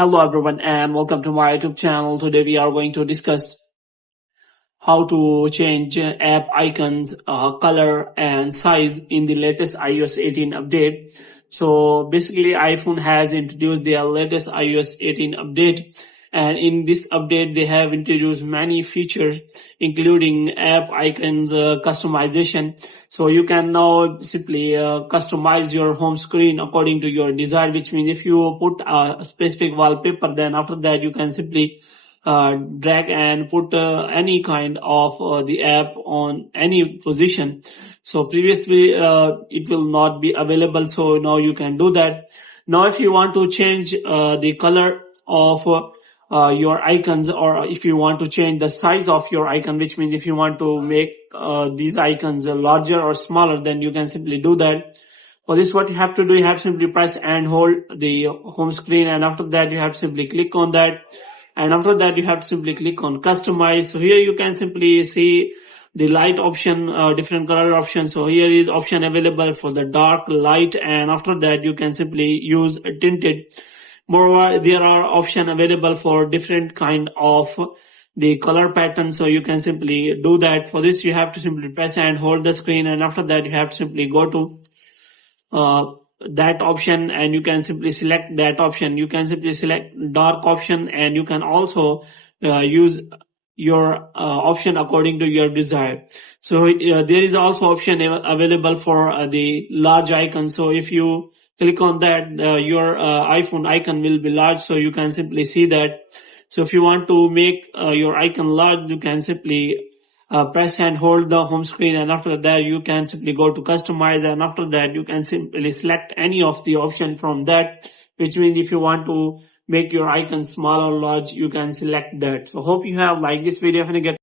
Hello everyone and welcome to my YouTube channel. Today we are going to discuss how to change app icons, color and size in the latest iOS 18 update. So basically iPhone has introduced their latest iOS 18 update, and in this update they have introduced many features including app icons customization. So you can now simply customize your home screen according to your desire, which means if you put a specific wallpaper, then after that you can simply drag and put any kind of the app on any position. So previously it will not be available, so now you can do that. Now if you want to change the color of your icons, or if you want to change the size of your icon, which means if you want to make these icons larger or smaller, then you can simply do that. For this, what you have to do, you have to simply press and hold the home screen, and after that you have to simply click on that, and after that you have to simply click on customize. So here you can simply see the light option, different color options. So here is option available for the dark, light, and after that you can simply use tinted. Moreover, there are options available for different kind of the color pattern, so you can simply do that. For this, you have to simply press and hold the screen, and after that you have to simply go to that option, and you can simply select that option. You can simply select dark option, and you can also use your option according to your desire. So there is also option available for the large icon. So if you click on that, your iPhone icon will be large, so you can simply see that. So if you want to make your icon large, you can simply press and hold the home screen, and after that you can simply go to customize, and after that you can simply select any of the option from that, which means if you want to make your icon small or large, you can select that. So hope you have liked this video. If you get